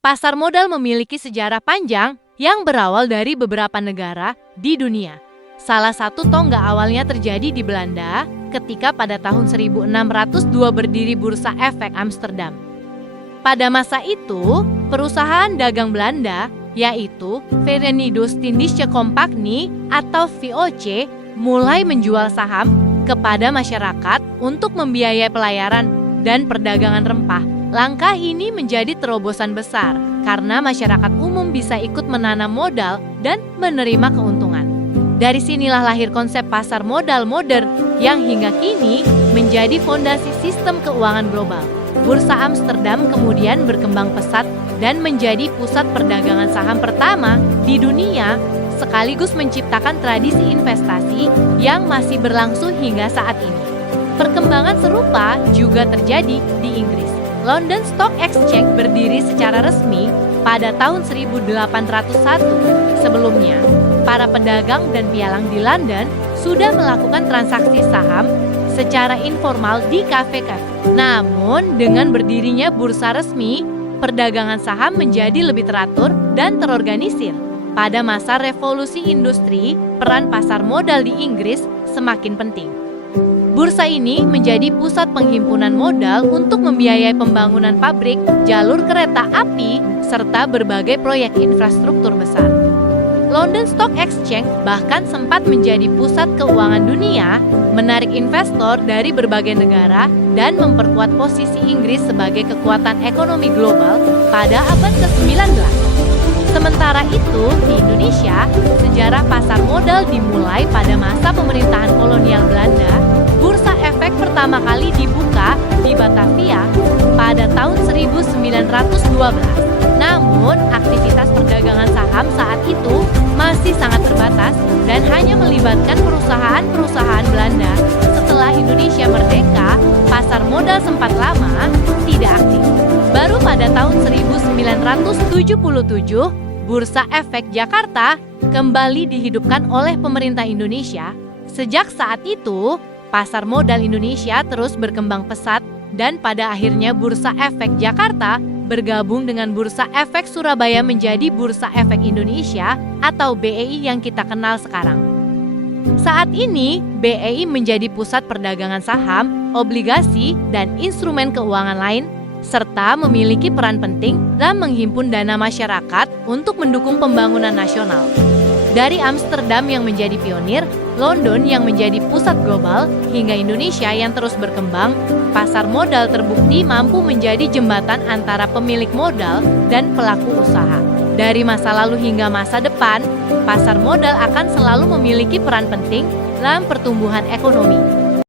Pasar modal memiliki sejarah panjang yang berawal dari beberapa negara di dunia. Salah satu tonggak awalnya terjadi di Belanda ketika pada tahun 1602 berdiri Bursa Efek Amsterdam. Pada masa itu, perusahaan dagang Belanda, yaitu Verenigde Compagnie atau VOC, mulai menjual saham kepada masyarakat untuk membiayai pelayaran dan perdagangan rempah. Langkah ini menjadi terobosan besar karena masyarakat umum bisa ikut menanam modal dan menerima keuntungan. Dari sinilah lahir konsep pasar modal modern yang hingga kini menjadi fondasi sistem keuangan global. Bursa Amsterdam kemudian berkembang pesat dan menjadi pusat perdagangan saham pertama di dunia, sekaligus menciptakan tradisi investasi yang masih berlangsung hingga saat ini. Perkembangan serupa juga terjadi di Inggris. London Stock Exchange berdiri secara resmi pada tahun 1801. Sebelumnya, para pedagang dan pialang di London sudah melakukan transaksi saham secara informal di kafe-kafe. Namun, dengan berdirinya bursa resmi, perdagangan saham menjadi lebih teratur dan terorganisir. Pada masa revolusi industri, peran pasar modal di Inggris semakin penting. Bursa ini menjadi pusat penghimpunan modal untuk membiayai pembangunan pabrik, jalur kereta api, serta berbagai proyek infrastruktur besar. London Stock Exchange bahkan sempat menjadi pusat keuangan dunia, menarik investor dari berbagai negara, dan memperkuat posisi Inggris sebagai kekuatan ekonomi global pada abad ke-19. Sementara itu, di Indonesia, sejarah pasar modal dimulai pada masa pemerintahan kolonial Belanda. Bursa Efek pertama kali dibuka di Batavia pada tahun 1912. Namun, aktivitas perdagangan saham saat itu masih sangat terbatas dan hanya melibatkan perusahaan-perusahaan Belanda. Setelah Indonesia merdeka, pasar modal sempat lama tidak aktif. Baru pada tahun 1977, Bursa Efek Jakarta kembali dihidupkan oleh pemerintah Indonesia. Sejak saat itu, pasar modal Indonesia terus berkembang pesat dan pada akhirnya Bursa Efek Jakarta bergabung dengan Bursa Efek Surabaya menjadi Bursa Efek Indonesia atau BEI yang kita kenal sekarang. Saat ini, BEI menjadi pusat perdagangan saham, obligasi, dan instrumen keuangan lain, serta memiliki peran penting dalam menghimpun dana masyarakat untuk mendukung pembangunan nasional. Dari Amsterdam yang menjadi pionir, London yang menjadi pusat global, hingga Indonesia yang terus berkembang, pasar modal terbukti mampu menjadi jembatan antara pemilik modal dan pelaku usaha. Dari masa lalu hingga masa depan, pasar modal akan selalu memiliki peran penting dalam pertumbuhan ekonomi.